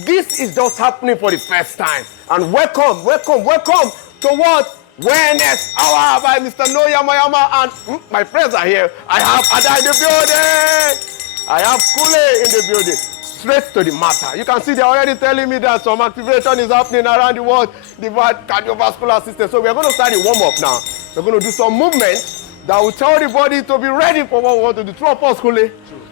this is just happening for the first time. And welcome to what? Wellness Hour by Mr. Noyamayama. And my friends are here. I have Ada in the building. I have Kule in the building. Straight to the matter. You can see they're already telling me that some activation is happening around the world, the cardiovascular system. So we're going to start the warm-up now. We're going to do some movements that will tell the body to be ready for what we want to do. True or false, Kule?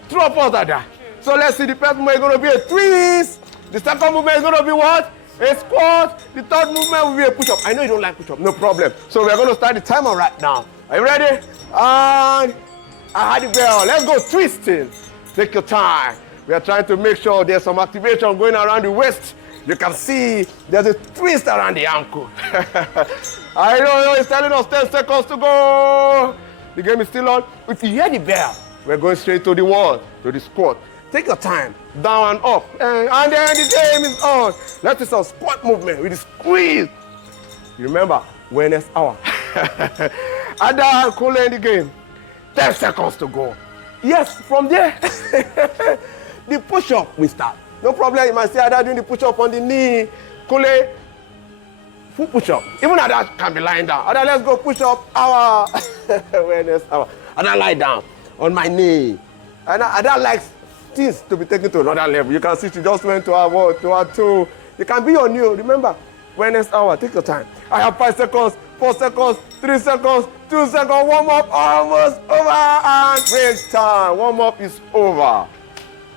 True or false, Ada? So let's see. The first movement is going to be a twist. The second movement is going to be what? A squat. The third movement will be a push-up. I know you don't like push-up. No problem. So we're going to start the timer right now. Are you ready? And I had the bell. Let's go twisting. Take your time. We are trying to make sure there's some activation going around the waist. You can see there's a twist around the ankle. I know it's telling us 10 seconds to go. The game is still on. If you hear the bell, we're going straight to the wall, to the squat. Take your time, down and up. And then the game is on. Let's do some squat movement with the squeeze. You remember, wellness hour. Ada, Kule in the game. 10 seconds to go. Yes, from there, the push-up we start. No problem, you might see Ada doing the push-up on the knee. Kule, full push-up. Even Ada can be lying down. Ada, let's go push-up hour. Wellness hour. Ada, lie down on my knee. And Ada likes things to be taken to another level. You can see she just went to her what, to her toe. You can be on you. Remember, wellness hour, take your time. I have 5 seconds, 4 seconds, 3 seconds, 2 seconds, warm up, almost over, and break time. Warm up is over.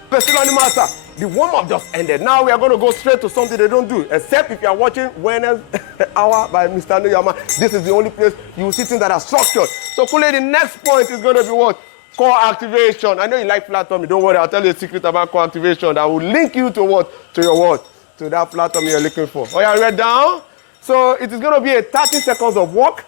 But still on the matter, the warm up just ended. Now we are going to go straight to something they don't do, except if you are watching Wellness Hour by Mr. Noyamayama. This is the only place you will see things that are structured. So, Kule, the next point is going to be what? Core activation. I know you like flat tummy. Don't worry, I'll tell you a secret about core activation that will link you to what? To your what? To that flat tummy you're looking for. Oh, yeah, read down. So it is going to be a 30 seconds of walk,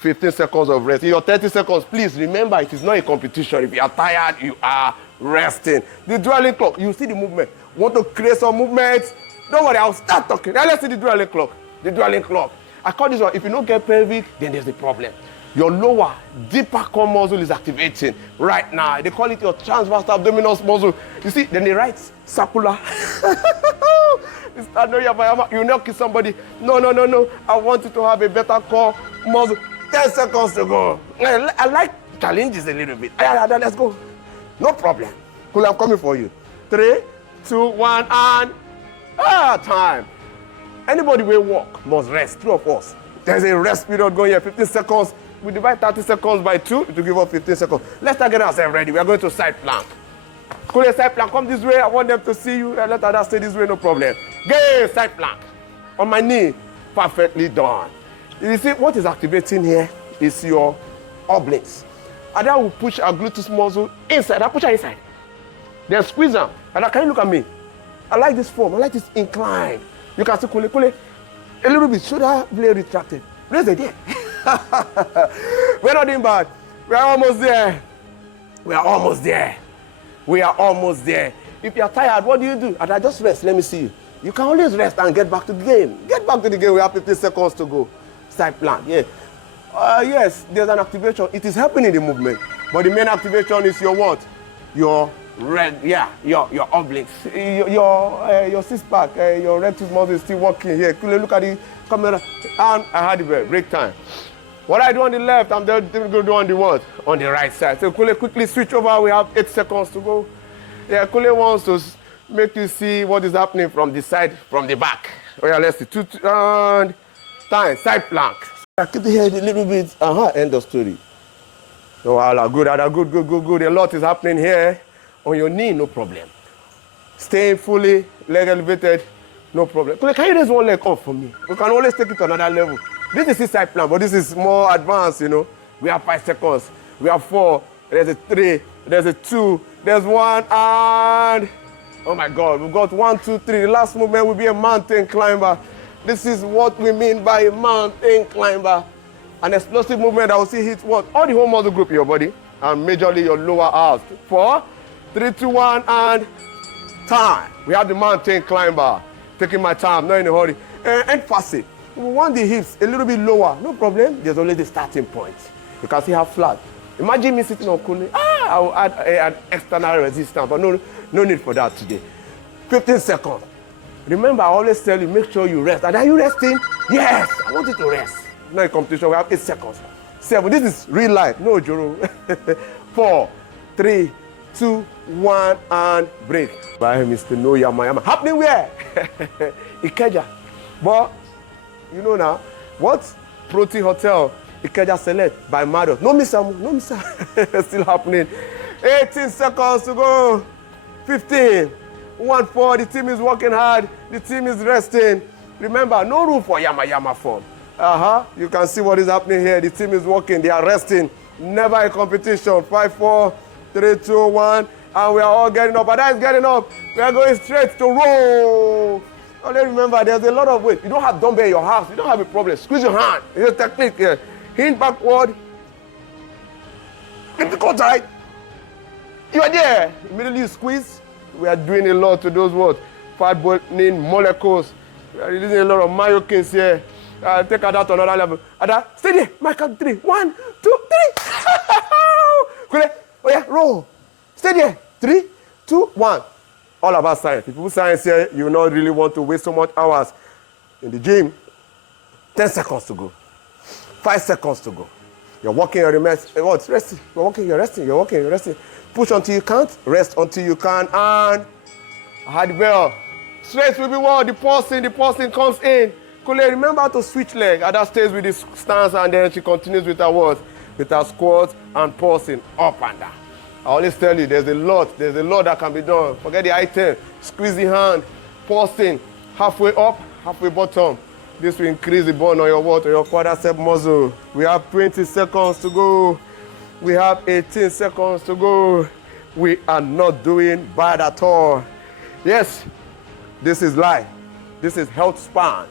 15 seconds of rest. In your 30 seconds, please remember it is not a competition. If you are tired, you are resting. The dwelling clock, you see the movement. Want to create some movements? Don't worry, I'll start talking. Now let's see the dwelling clock. The dwelling clock. I call this one, if you don't get pelvic, then there's the problem. Your lower, deeper core muscle is activating right now. They call it your transverse abdominal muscle. You see, then they write circular. Mr. Noyamayama, you knock somebody. No. I want you to have a better core muscle. 10 seconds to go. I like challenges a little bit. Let's go. No problem. Cool, I'm coming for you. 3, 2, 1, and time. Anybody will walk must rest. True of us. There's a rest period going here. 15 seconds. We divide 30 seconds by 2 to give us 15 seconds. Let's start getting ourselves ready. We are going to side plank. Kule, side plank, come this way. I want them to see you. Let others stay this way, no problem. Get side plank. On my knee. Perfectly done. You see, what is activating here is your obliques. Ada will push our gluteus muscle inside. I push her inside. Then squeeze them. Ada, can you look at me? I like this form. I like this incline. You can see Kule, a little bit. Shoulder blade retracted. Raise it there. We're not doing bad. We are almost there. We are almost there. We are almost there. If you are tired, what do you do? And I just rest. Let me see you. You can always rest and get back to the game. Get back to the game. We have 15 seconds to go. Side plank. Yeah. Yes, there's an activation. It is helping in the movement. But the main activation is your what? Your obliques. Your six pack. Your rectus muscle is still working here. Look at the camera. And I had the break time. What I do on the left, I'm going to do on the what? On the right side. So Kule, quickly switch over. We have 8 seconds to go. Yeah, Kule wants to make you see what is happening from the side, from the back. Oh yeah, let's see. And time, side plank. I keep the head a little bit. End of story. Oh, good. A lot is happening here. On your knee, no problem. Staying fully, leg elevated, no problem. Kule, can you raise one leg up for me? We can always take it to another level. This is his side plan, but this is more advanced, you know. We have 5 seconds. We have 4. There's a 3. There's a 2. There's 1. And oh my God, we've got 1, 2, 3. The last movement will be a mountain climber. This is what we mean by a mountain climber. An explosive movement that will see hit what? All the whole muscle group in your body, and majorly your lower arms. 4, 3, 2, 1, and time. We have the mountain climber. Taking my time, not in a hurry. And facet. We want the hips a little bit lower. No problem. There's already the starting point. You can see how flat. Imagine me sitting on Kule. I will add an external resistance, but no need for that today. 15 seconds. Remember, I always tell you, make sure you rest. And are you resting? Yes, I want you to rest. Now in competition, we have 8 seconds. 7, this is real life, no Joro. 4, 3, 2, 1, and break. By Mr Noyamayama. Happening where? Ikeja. But, you know now, what? Protea Hotel, Ikeja Select by Marriott. No miss, no miss. Still happening. 18 seconds to go. 15. 1-4, the team is working hard, the team is resting. Remember, no room for Yama form. You can see what is happening here. The team is working, they are resting. Never a competition. 5-4, 3, 2, 1, and we are all getting up. Ada is getting up. We are going straight to roll. Only remember, there's a lot of weight. You don't have dumbbell in your house, you don't have a problem. Squeeze your hand. It's a technique here. Hint backward. Lift the core tight. You are there. Immediately you squeeze. We are doing a lot to those what? Fat burning molecules. We are releasing a lot of myokines here. Take Ada to another level. Ada, stay there. My count 3. 1, 2, 3. Oh yeah, roll. Stay there. 3, 2, 1. All about science. If you put science here, you will not really want to waste so much hours in the gym. 10 seconds to go. 5 seconds to go. You're walking, you're resting. You're walking, you're resting. You're walking, you're resting. Push until you can't, rest until you can, and hard bell. Straight will be what? The pulsing comes in. Kule, remember to switch leg. Ada stays with this stance and then she continues with her what? With her squats and pulsing up and down. I always tell you, there's a lot that can be done. Forget the item, squeeze the hand, pulsing, halfway up, halfway bottom. This will increase the burn on your what? On your quadricep muscle. We have 20 seconds to go. We have 18 seconds to go. We are not doing bad at all. Yes, this is life. This is health span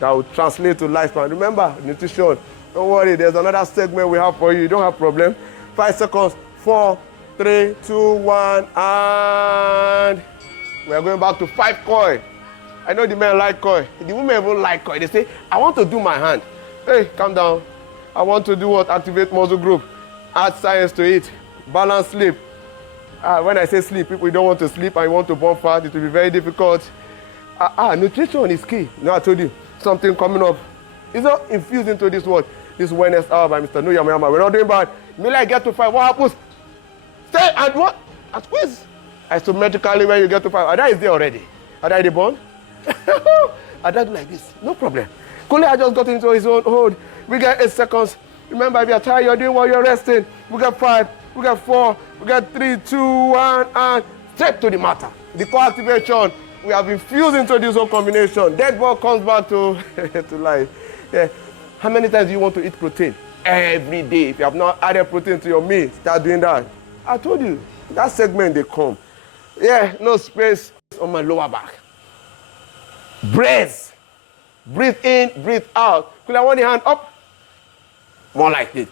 that will translate to lifespan. Remember, nutrition. Don't worry, there's another segment we have for you. You don't have problem. 5 seconds. 4, 3, 2, 1, and we are going back to 5 koi. I know the men like koi. The women even like koi. They say, I want to do my hand. Hey, calm down. I want to do what? Activate muscle group. Add science to it. Balance sleep. When I say sleep, people don't want to sleep and you want to burn fat, it will be very difficult. Nutrition is key. Now I told you, something coming up. It's not infused into this word. This wellness hour by Mr Noyamayama. We're not doing bad. May I get to 5, what happens? Stay and what? And squeeze. Isometrically when you get to 5. Ada is there already. Ada is the bone. Ada do like this. No problem. Kule I just got into his own hold. We get 8 seconds. Remember, if you're tired, you're doing while you're resting. We got 5, we got 4, we got 3, 2, 1, and straight to the matter. The core activation, we have infused into this whole combination. Dead ball comes back to, to life. Yeah. How many times do you want to eat protein? Every day. If you have not added protein to your meal, start doing that. I told you, that segment they come. Yeah, no space on my lower back. Breathe. Breathe in, breathe out. Could I want the hand up? More like this.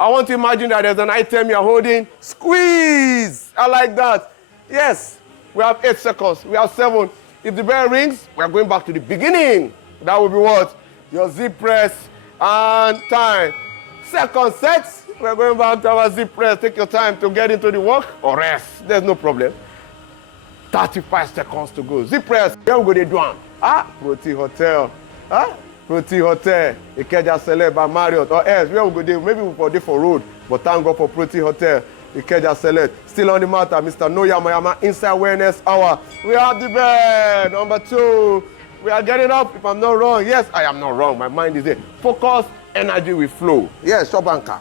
I want to imagine that there's an item you're holding. Squeeze. I like that. Yes. We have 8 seconds. We have 7. If the bell rings, we are going back to the beginning. That will be what? Your zip press and time. Second set. We are going back to our zip press. Take your time to get into the work or rest. There's no problem. 35 seconds to go. Zip press. Here we go. They do one. Protea Hotel. Protea Hotel, Ikeja Select by Marriott, or else where we go there, maybe we go there for road, but thank God for Protea Hotel, Ikeja Select. Still on the matter, Mr Noyamayama, Inside Awareness Hour. We have the bed, number 2. We are getting up, if I'm not wrong. Yes, I am not wrong, my mind is there. Focus, energy will flow. Yes, Shobanka.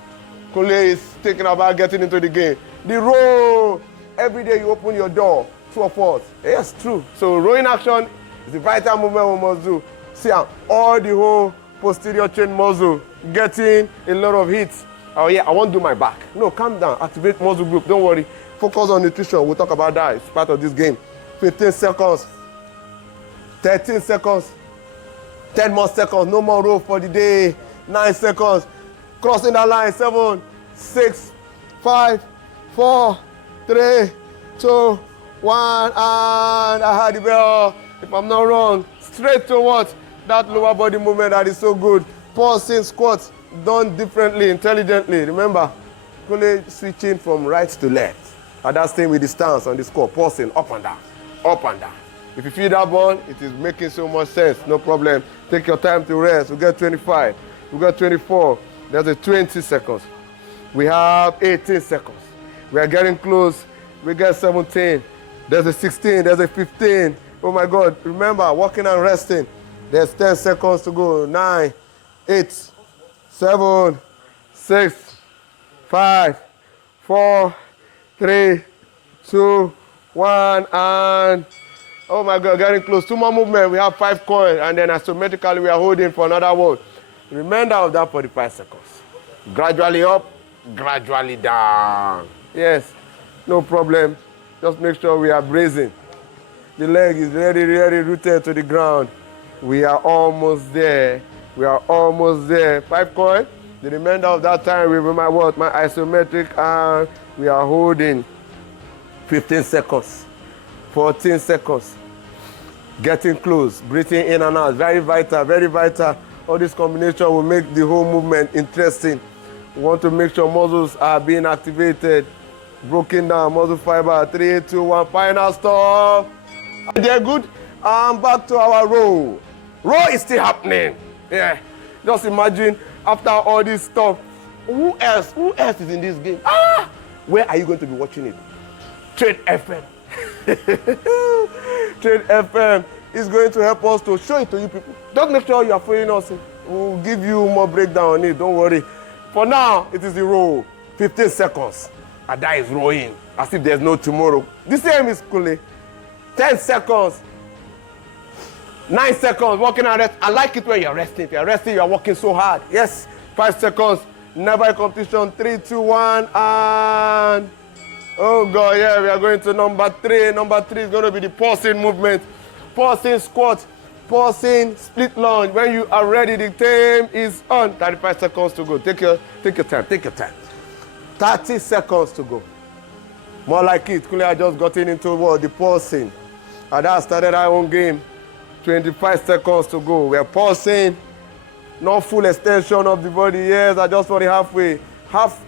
Kule is thinking about getting into the game. The row, every day you open your door, 2 of us. Yes, true. So rowing action is the vital movement we must do. See all the whole posterior chain muscle getting a lot of hits. Oh yeah, I won't do my back. No, calm down. Activate muscle group. Don't worry. Focus on nutrition. We'll talk about that. It's part of this game. 15 seconds. 13 seconds. 10 more seconds. No more row for the day. 9 seconds. Crossing that line. 7, 6, 5, 4, 3, 2, 1. And I had the bell. If I'm not wrong. Straight to what? That lower body movement that is so good. Pulsing squats done differently, intelligently. Remember, Kule switching from right to left. And that's staying with the stance on the squat. Pulsing up and down, up and down, If you feel that ball, it is making so much sense. No problem. Take your time to rest. We got 25. We got 24. There's a 20 seconds. We have 18 seconds. We are getting close. We got 17. There's a 16. There's a 15. Oh my God. Remember, walking and resting. There's 10 seconds to go. 9, 8, 7, 6, 5, 4, 3, 2, 1, and oh my God, getting close. 2 more movements. We have 5 coins, and then isometrically we are holding for another one. Remainder of that 45 seconds. Gradually up, gradually down. Yes, no problem. Just make sure we are bracing. The leg is really rooted to the ground. We are almost there. We are almost there. 5 coins. The remainder of that time will be my what? My isometric, and we are holding 15 seconds, 14 seconds. Getting close, breathing in and out. Very vital, very vital. All this combination will make the whole movement interesting. We want to make sure muscles are being activated. Broken down, muscle fiber. 3, 2, 1, final stop. They're good. Back to our row. Row is still happening. Yeah. Just imagine after all this stuff, who else is in this game? Where are you going to be watching it? Trade FM. Trade FM is going to help us to show it to you people. Just make sure you are following us. We'll give you more breakdown on it. Don't worry. For now, it is the row. 15 seconds. Ada is rowing as if there's no tomorrow. The same is Kule. 10 seconds. 9 seconds. Walking and rest. I like it when you're resting. If you're resting, you're working so hard. Yes. 5 seconds. Never a competition. 3, 2, 1, and oh God, yeah, we are going to number 3. Number 3 is going to be the pulsing movement. Pulsing squat, pulsing split lunge. When you are ready, the time is on. 35 seconds to go. Take your time, take your time. 30 seconds to go. More like it. Kule, I just got into what? The pulsing. And that started our own game. 25 seconds to go. We are pulsing. Not full extension of the body. Yes, I just want it halfway. Half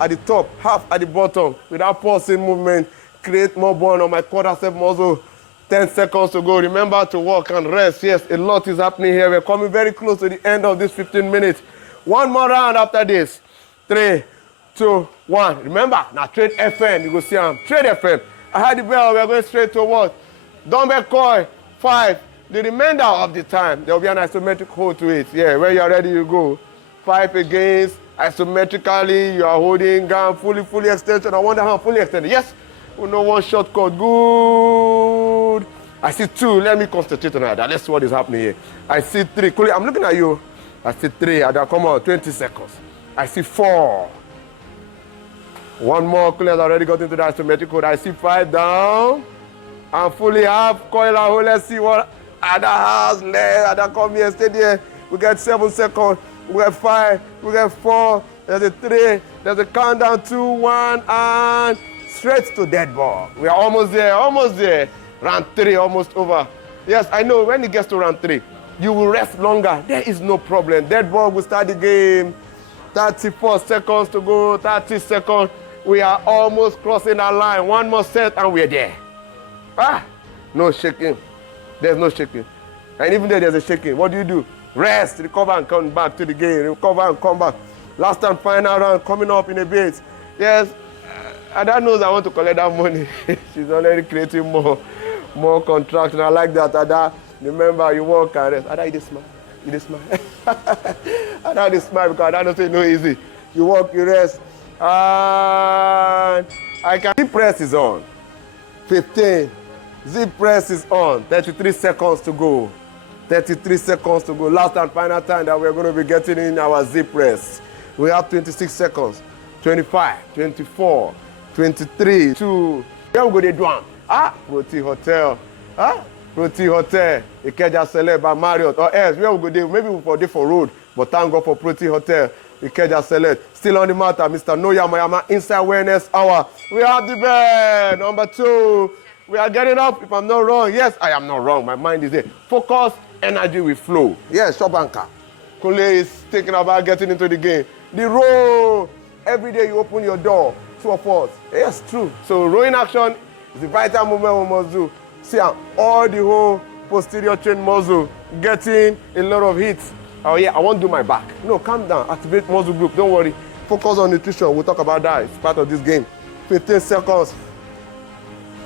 at the top, half at the bottom. Without pulsing movement, create more burn on my quadricep muscle. 10 seconds to go. Remember to walk and rest. Yes, a lot is happening here. We're coming very close to the end of this 15 minutes. One more round after this. 3, 2, 1. Remember, now trade FM. You go see them. Trade FM. I had the bell. We're going straight to what? Dumbbell coil. 5. The remainder of the time, there will be an isometric hold to it. Yeah, when you're ready, you go. 5 against. Isometrically, you are holding down fully extension. I want the hand fully extended. Yes. Oh, no one shortcut. Good. I see 2. Let me concentrate on that. Let's see what is happening here. I see 3. Kule, I'm looking at you. I see 3. Ada, come on. 20 seconds. I see 4. One more. Kule has already got into the isometric hold. I see 5 down. And fully half coil and hold. Let's see what Ada has left. Ada, come here. Stay there. We get 7 seconds. We got 5, we got 4, there's a 3, there's a countdown, 2, 1, and straight to dead ball. We are almost there. Round 3, almost over. Yes, I know when it gets to round 3, you will rest longer. There is no problem. Dead ball will start the game. 34 seconds to go, 30 seconds. We are almost crossing our line. One more set and we're there. No shaking. There's no shaking. And even there's a shaking, what do? Rest, recover and come back to the game. Recover and come back. Last and final round coming up in a bit. Yes, Ada knows I want to collect that money. She's already creating more contraction. I like that, Ada. Remember, you work and rest. Ada, you just smile. You just smile. Ada, you smile because Ada knows it's no easy. You work, you rest. And I can zip press is on. 15. Zip press is on. 33 seconds to go. 33 seconds to go. Last and final time that we're going to be getting in our zip press. We have 26 seconds. 25, 24, 23, 2. Where we go to do one? Protea Hotel. Protea Hotel. Ikeja Select by Marriott. Or else, where we go there? Maybe we for there for road. But thank God for Protea Hotel. Ikeja Select. Still on the matter, Mr Noyamayama, Inside Wellness Hour. We have the bell. Number 2. We are getting up, if I'm not wrong. Yes, I am not wrong. My mind is there. Focus, energy will flow. Yes, Shobanka. Kule is thinking about getting into the game. The row. Every day you open your door. 2 of us. Yes, true. So rowing action is the vital movement we must do. See, all the whole posterior chain muscle getting a lot of hits. Oh yeah, I won't do my back. No, calm down, activate muscle group, don't worry. Focus on nutrition, we'll talk about that, it's part of this game. 15 seconds,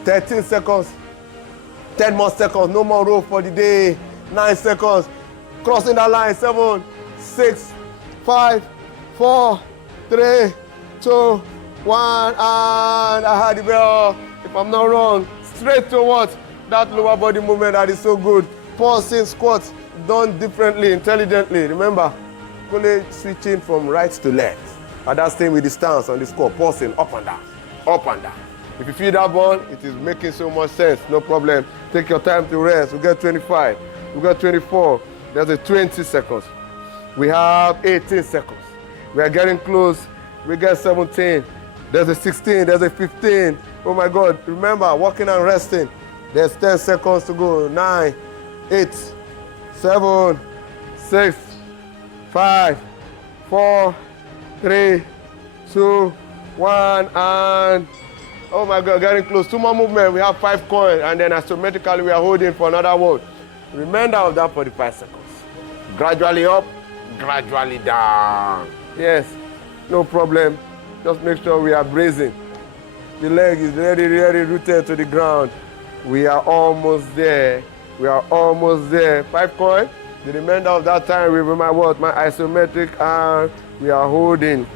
13 seconds, 10 more seconds, no more row for the day. 9 seconds, crossing that line, 7, 6, 5, 4, 3, 2, 1, and I had the bell. If I'm not wrong, straight to what? That lower body movement that is so good. Pulsing squats done differently, intelligently. Remember, only switching from right to left. And that's staying with the stance on the squat, pulsing up and down, up and down. If you feel that ball, it is making so much sense, no problem. Take your time to rest. We got 25, we got 24. There's a 20 seconds. We have 18 seconds. We are getting close. We get 17. There's a 16, there's a 15. Oh my God, remember, walking and resting. There's 10 seconds to go. 9, 8, 7, 6, 5, 4, 3, 2, 1, and oh my God, getting close. 2 more movements. We have 5 coins, and then isometrically we are holding for another one. Remainder of that 45 seconds. Gradually up, gradually down. Yes, no problem. Just make sure we are bracing. The leg is very, very rooted to the ground. We are almost there. We are almost there. 5 coins. The remainder of that time will be my what? My isometric arm. We are holding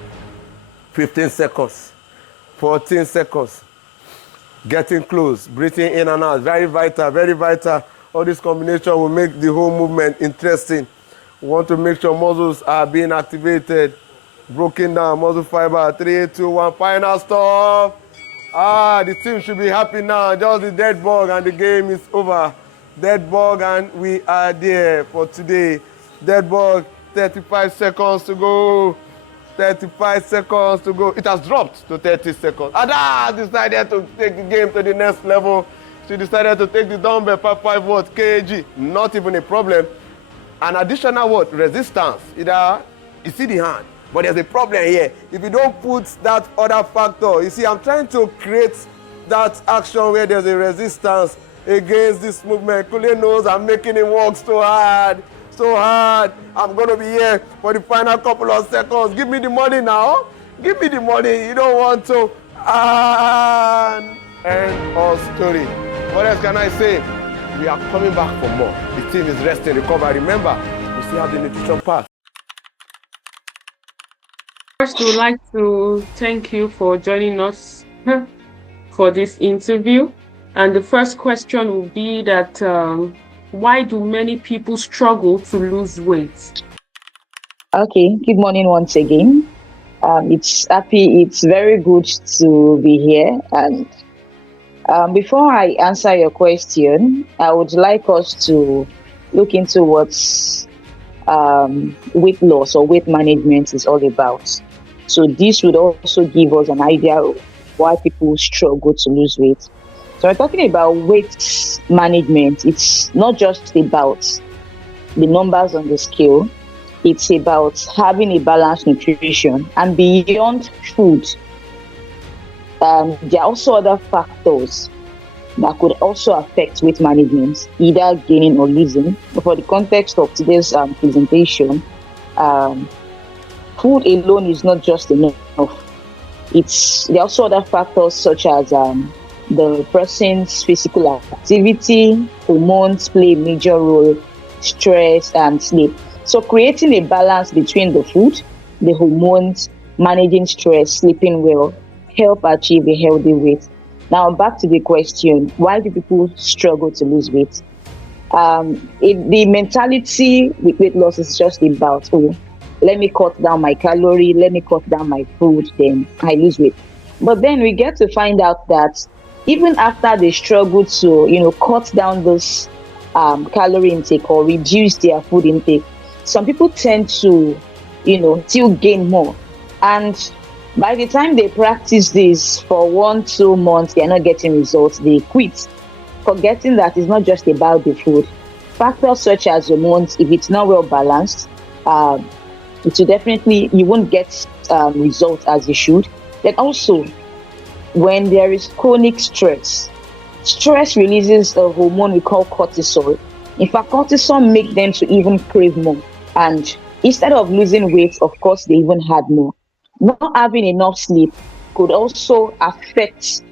15 seconds, 14 seconds. Getting close, breathing in and out. Very vital, very vital. All this combination will make the whole movement interesting. We want to make sure muscles are being activated. Broken down, muscle fiber. 3, 2, 1, final stop. The team should be happy now. Just the dead bug and the game is over. Dead bug and we are there for today. Dead bug, 35 seconds to go. 35 seconds to go. It has dropped to 30 seconds. Ada decided to take the game to the next level. She decided to take the dumbbell 5 what kg. Not even a problem. An additional what? Resistance. Either you see the hand. But there's a problem here. If you don't put that other factor, you see, I'm trying to create that action where there's a resistance against this movement. Kule knows I'm making him work so hard, so hard. I'm going to be here for the final couple of seconds. Give me the money now. Give me the money. You don't want to. End of story. What else can I say? We are coming back for more. The team is resting, recover. Remember, we still have the nutrition part. First, we'd like to thank you for joining us for this interview. And the first question will be that why do many people struggle to lose weight? Okay, good morning once again. It's very good to be here. And before I answer your question, I would like us to look into what weight loss or weight management is all about. So this would also give us an idea of why people struggle to lose weight. So we're talking about weight management. It's not just about the numbers on the scale. It's about having a balanced nutrition. And beyond food, there are also other factors that could also affect weight management, either gaining or losing. But for the context of today's presentation, food alone is not just enough. There are also other factors such as the person's physical activity, hormones play a major role, stress and sleep. So creating a balance between the food, the hormones, managing stress, sleeping well, help achieve a healthy weight. Now back to the question, why do people struggle to lose weight? The mentality with weight loss is just about, let me cut down my calorie, let me cut down my food, then I lose weight. But then we get to find out that even after they struggle to, cut down this calorie intake or reduce their food intake, some people tend to, still gain more. And by the time they practice this for 1-2 months, they're not getting results, they quit, forgetting that it's not just about the food. Factors such as hormones, if it's not well balanced, it will definitely, you won't get results as you should. Then also, when there is chronic stress, Stress releases a hormone we call cortisol. In fact, cortisol make them to even crave more. And instead of losing weight, of course, they even had more. Not having enough sleep could also affect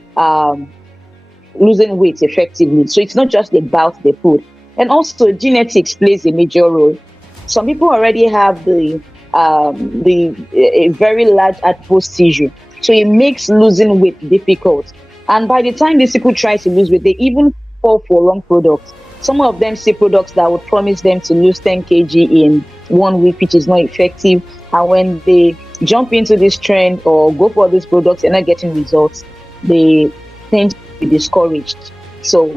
losing weight effectively. So it's not just about the food. And also genetics plays a major role. Some people already have the a very large adipose tissue, so it makes losing weight difficult. And by the time these people try to lose weight, they even fall for wrong products. Some of them see products that would promise them to lose 10 kg in 1 week, which is not effective. And when they jump into this trend or go for these products and not getting results, they tend to be discouraged. So,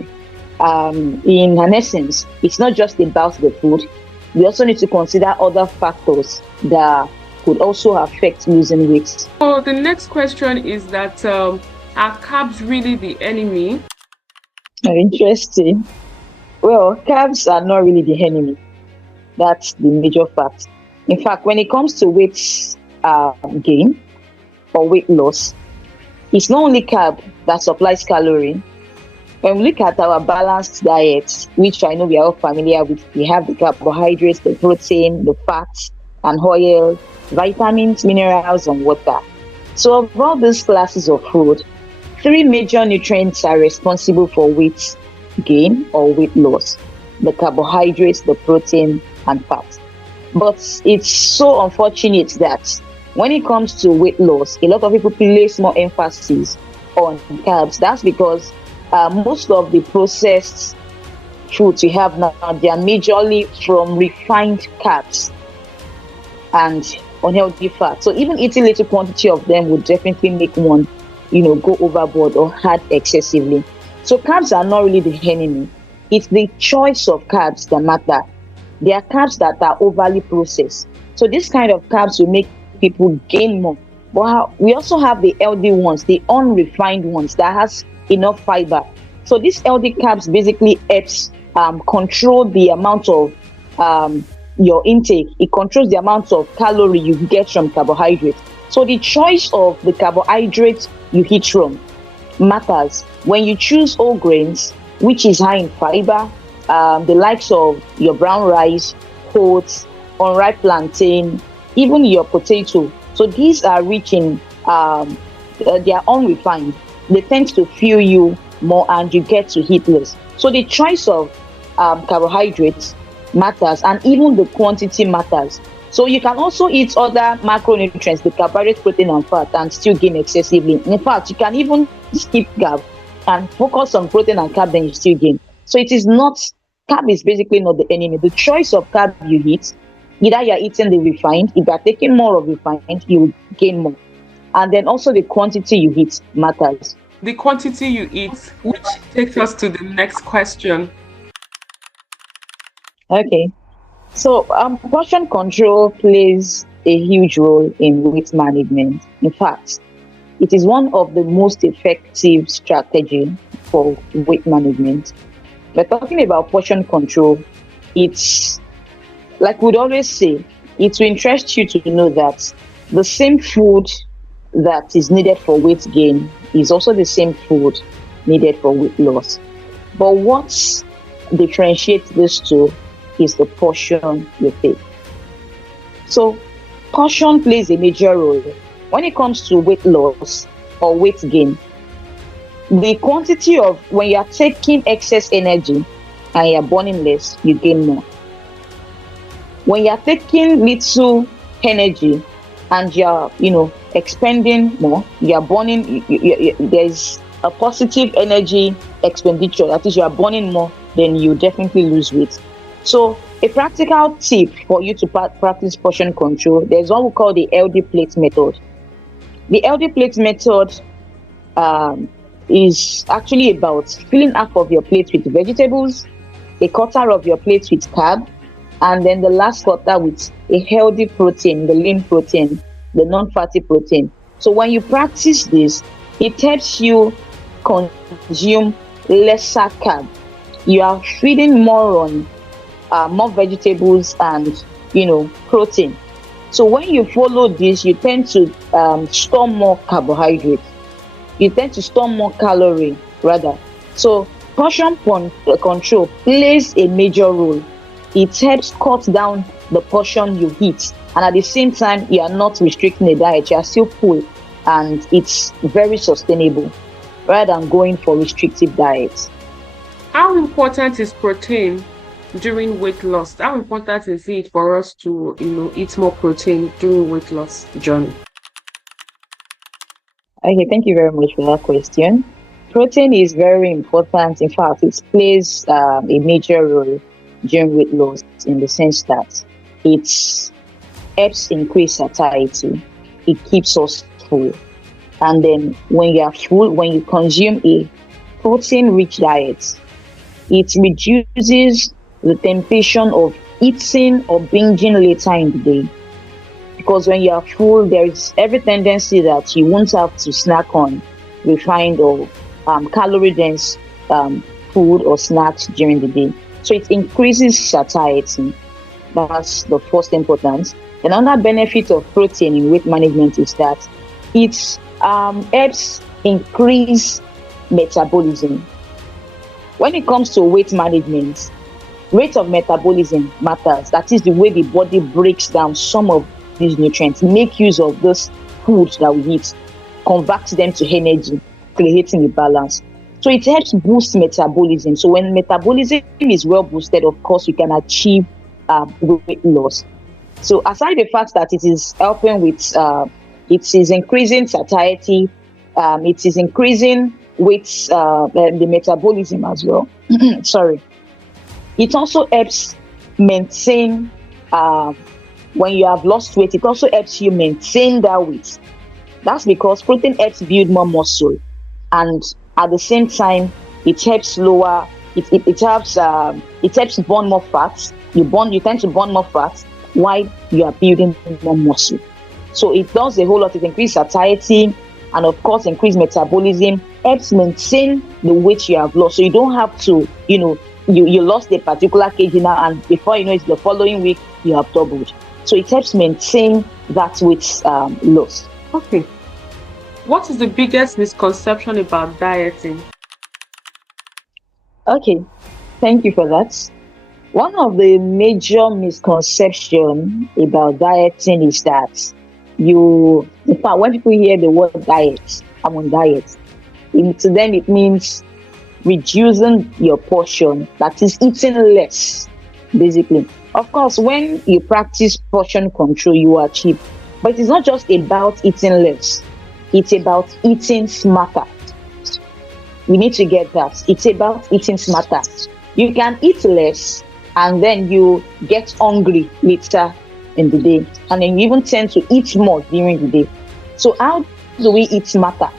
in an essence, it's not just about the food. We also need to consider other factors that could also affect losing weight. So the next question is that are carbs really the enemy? Interesting. Well, carbs are not really the enemy. That's the major fact. In fact, when it comes to weight gain or weight loss, it's not only carb that supplies calorie. When we look at our balanced diet, which I know we are all familiar with, we have the carbohydrates, the protein, the fats, and oil, vitamins, minerals, and water. So, of all these classes of food, three major nutrients are responsible for weight gain or weight loss: the carbohydrates, the protein, and fat. But it's so unfortunate that when it comes to weight loss, a lot of people place more emphasis on carbs. That's because most of the processed foods we have now, they are majorly from refined carbs and unhealthy fat. So even eating little quantity of them would definitely make one, go overboard or add excessively. So carbs are not really the enemy. It's the choice of carbs that matter. There are carbs that are overly processed. So this kind of carbs will make people gain more. But we also have the healthy ones, the unrefined ones that has enough fiber. So these healthy carbs basically helps control the amount of your intake. It controls the amount of calorie you get from carbohydrates. So the choice of the carbohydrates you eat from matters. When you choose whole grains, which is high in fiber, the likes of your brown rice, oats, unripe plantain, even your potato. So these are rich in, they are unrefined. They tend to fuel you more and you get to eat less. So the choice of carbohydrates matters, and even the quantity matters. So you can also eat other macronutrients, the carbohydrates, protein, and fat, and still gain excessively. In fact, you can even skip carb and focus on protein and carb, then you still gain. So it is not, carb is basically not the enemy. The choice of carb you eat, either you're eating the refined, if you're taking more of refined, you will gain more. And then also the quantity you eat matters. The quantity you eat, which takes us to the next question. Okay. So portion control plays a huge role in weight management. In fact, it is one of the most effective strategy for weight management. We're talking about portion control. It's like we'd always say, it will interest you to know that the same food that is needed for weight gain is also the same food needed for weight loss. But what differentiates these two is the portion you take. So portion plays a major role when it comes to weight loss or weight gain. The quantity of, when you are taking excess energy and you're burning less, you gain more. When you're taking little energy and you're expending more, you're burning, there's a positive energy expenditure, that is, you're burning more, then you definitely lose weight. So a practical tip for you to practice portion control, there's what we call the LD plate method. The LD plate method is actually about filling half of your plate with vegetables, a quarter of your plate with carb, and then the last quarter with a healthy protein, the lean protein, the non-fatty protein. So when you practice this, it helps you consume lesser carb. You are feeding more on more vegetables and protein. So when you follow this, you tend to store more carbohydrates. You tend to store more calorie rather. So control plays a major role. It helps cut down the portion you eat, and at the same time, you are not restricting the diet. You are still full, and it's very sustainable rather than going for restrictive diets. How important is protein during weight loss? How important is it for us to, eat more protein during weight loss journey? Okay, thank you very much for that question. Protein is very important. In fact, it plays a major role during weight loss in the sense that it helps increase satiety. It keeps us full. And then when you are full, when you consume a protein-rich diet, it reduces the temptation of eating or binging later in the day. Because when you are full, there is every tendency that you won't have to snack on refined or calorie dense food or snacks during the day. So it increases satiety. That's the first importance. Another benefit of protein in weight management is that it helps increase metabolism. When it comes to weight management, rate of metabolism matters. That is the way the body breaks down some of these nutrients, make use of those foods that we eat, converts them to energy, creating a balance. So it helps boost metabolism. So when metabolism is well boosted, of course, you can achieve weight loss. So aside the fact that it is helping with, it is increasing satiety, it is increasing with the metabolism as well. Sorry. It also helps maintain, when you have lost weight, it also helps you maintain that weight. That's because protein helps build more muscle, and at the same time, it helps lower. It helps burn more fat. You tend to burn more fat while you are building more muscle. So it does a whole lot. It increases satiety, and of course, increase metabolism. Helps maintain the weight you have lost. So you don't have to, you lost a particular kg now, and before you know it, the following week you have doubled. So it helps maintain that weight loss. Okay. What is the biggest misconception about dieting? Okay, thank you for that. One of the major misconceptions about dieting is that in fact, when people hear the word diet, I'm on diet, to them it means reducing your portion, that is eating less, basically. Of course, when you practice portion control, you will achieve. But it's not just about eating less, it's about eating smarter. We need to get that. It's about eating smarter. You can eat less and then you get hungry later in the day, and then you even tend to eat more during the day. So how do we eat smarter?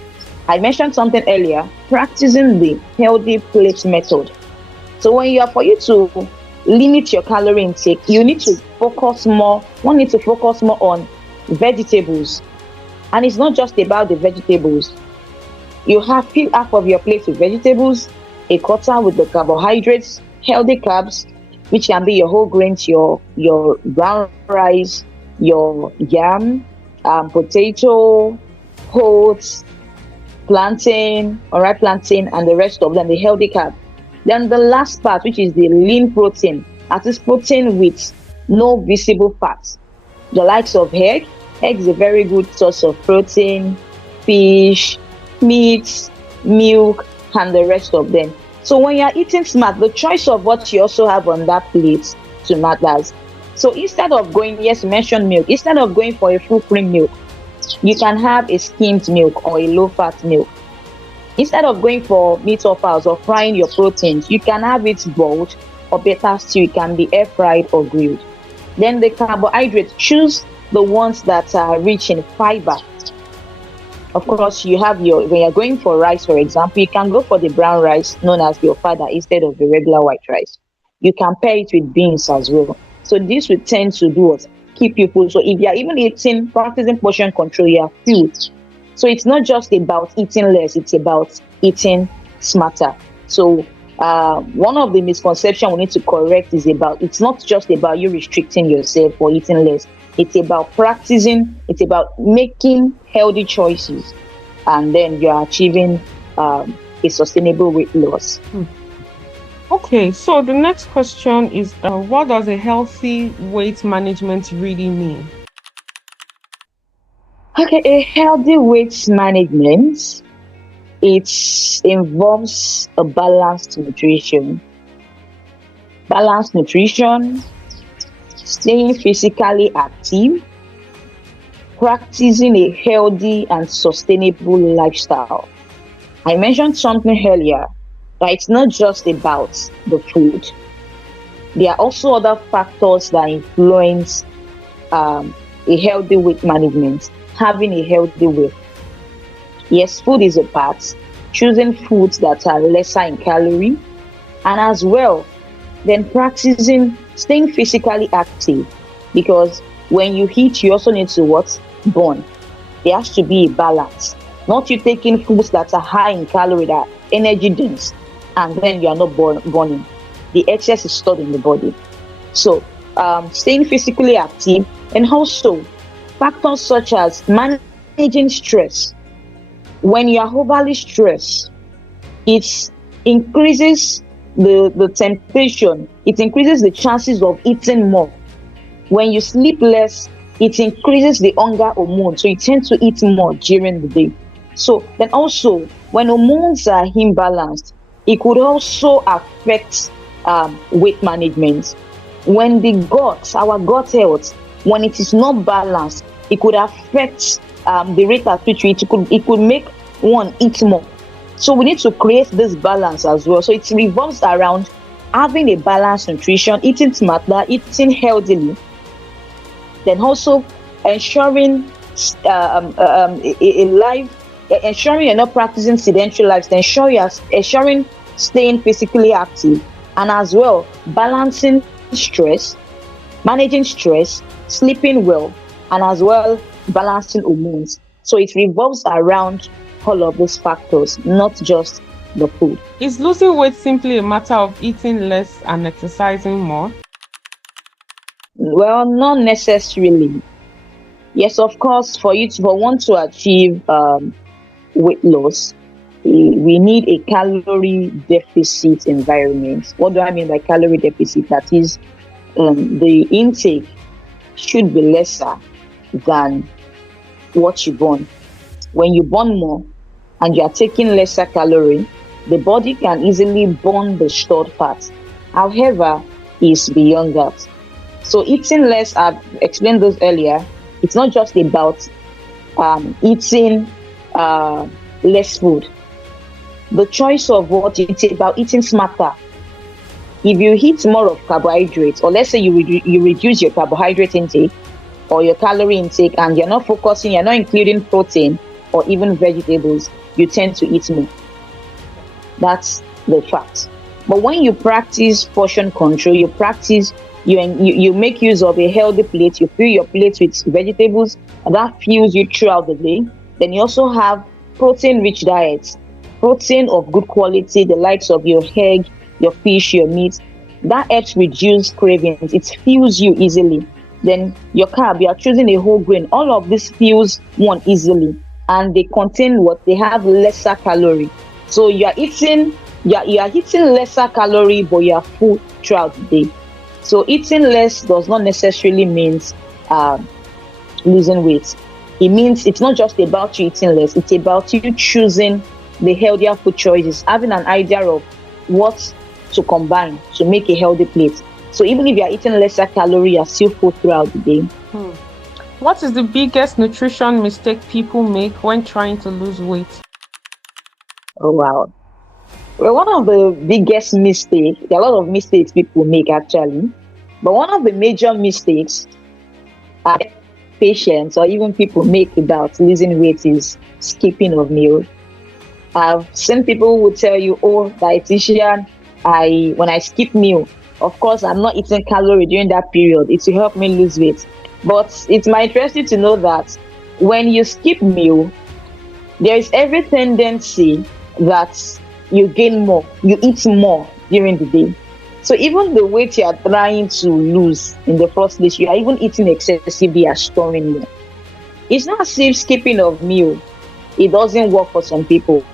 I mentioned something earlier, practicing the healthy plate method. So for you to limit your calorie intake, you need to focus more. One needs to focus more on vegetables. And it's not just about the vegetables. You fill half of your plate with vegetables, a quarter with the carbohydrates, healthy carbs, which can be your whole grains, your brown rice, your yam, potato, oats, plantain, and the rest of them, the healthy carb. Then the last part, which is the lean protein, that is protein with no visible fats. The likes of egg. Egg is a very good source of protein, fish, meat, milk, and the rest of them. So when you're eating smart, the choice of what you also have on that plate to matters. So instead of going, yes, you mentioned milk, instead of going for a full cream milk, you can have a skimmed milk or a low-fat milk. Instead of going for meat offals or frying your proteins, you can have it boiled, or better still, it can be air-fried or grilled. Then the carbohydrates, choose the ones that are rich in fiber. Of course, when you're going for rice, for example, you can go for the brown rice known as your father instead of the regular white rice. You can pair it with beans as well. So this will tend to do what? Keep you full. So if you're even practicing portion control, you're full. So it's not just about eating less, it's about eating smarter. So one of the misconceptions we need to correct is it's not just about you restricting yourself or eating less. It's about practicing, it's about making healthy choices, and then you're achieving a sustainable weight loss. Okay, so the next question is what does a healthy weight management really mean? Okay, a healthy weight management, it involves a balanced nutrition, staying physically active, practicing a healthy and sustainable lifestyle. I mentioned something earlier that it's not just about the food. There are also other factors that influence a healthy weight management, having a healthy weight. Yes, food is a part, choosing foods that are lesser in calorie, and as well, then practicing staying physically active, because when you eat, you also need to what? Burn. There has to be a balance. Not you taking foods that are high in calorie, that are energy dense, and then you are not burning. The excess is stored in the body. So, staying physically active, and also factors such as managing stress. When you are overly stressed, it increases the temptation, it increases the chances of eating more. When you sleep less, it increases the hunger hormone, so you tend to eat more during the day. So then also, when hormones are imbalanced, it could also affect weight management. When the gut, our gut health, when it is not balanced, it could affect the rate at which it could make one eat more. So we need to create this balance as well. So it revolves around having a balanced nutrition, eating smarter, eating healthily, then also ensuring a life, ensuring you're not practicing sedentary lifestyle, ensuring staying physically active, and as well balancing stress, managing stress, sleeping well, and as well balancing hormones. So it revolves around all of these factors, not just the food. Is losing weight simply a matter of eating less and exercising more? Well, not necessarily. Yes, of course, for one to achieve weight loss, we need a calorie deficit environment. What do I mean by calorie deficit? That is, the intake should be lesser than what you burn. When you burn more and you are taking lesser calorie, the body can easily burn the stored fat. However, it's beyond that. So eating less, I've explained this earlier. It's not just about eating less food. The choice of what it's about eating smarter. If you eat more of carbohydrates, or let's say you reduce your carbohydrate intake or your calorie intake, and you're not focusing, you're not including protein or even vegetables, you tend to eat more. That's the fact. But when you practice portion control, you make use of a healthy plate, you fill your plate with vegetables, and that fuels you throughout the day. Then you also have protein rich diets, protein of good quality, the likes of your egg, your fish, your meat. That helps reduce cravings, it fuels you easily. Then your carb, you are choosing a whole grain. All of this fuels one easily, and they contain what? They have lesser calorie. So you are eating lesser calorie, but you are full throughout the day. So eating less does not necessarily mean losing weight. It means it's not just about you eating less, it's about you choosing the healthier food choices, having an idea of what to combine to make a healthy plate. So even if you are eating lesser calorie, you are still full throughout the day. What is the biggest nutrition mistake people make when trying to lose weight? Oh wow. Well, one of the biggest mistakes, there are a lot of mistakes people make actually, but one of the major mistakes patients or even people make about losing weight is skipping of meals. I've seen people who will tell you, oh, dietitian, when I skip meal, of course I'm not eating calorie during that period. It will help me lose weight. But it's my interesting to know that when you skip meal, there is every tendency that you gain more, you eat more during the day. So even the weight you are trying to lose in the first place, you are even eating excessively and storing more. It's not as if skipping of meal, it doesn't work for some people.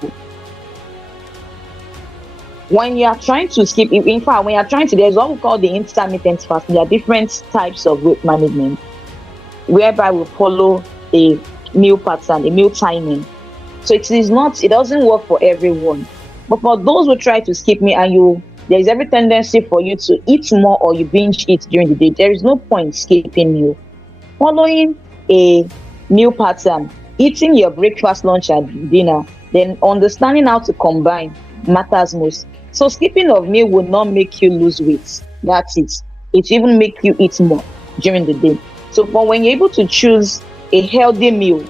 When you are trying to skip, in fact, when you are trying to, there's what we call the intermittent fast. There are different types of weight management whereby we follow a meal pattern, a meal timing. So it doesn't work for everyone. But for those who try to skip me and there is every tendency for you to eat more or you binge eat during the day. There is no point skipping meal. Following a meal pattern, eating your breakfast, lunch, and dinner, then understanding how to combine matters most. So skipping of meal will not make you lose weight. That's it. It will even make you eat more during the day. So for when you're able to choose a healthy meal,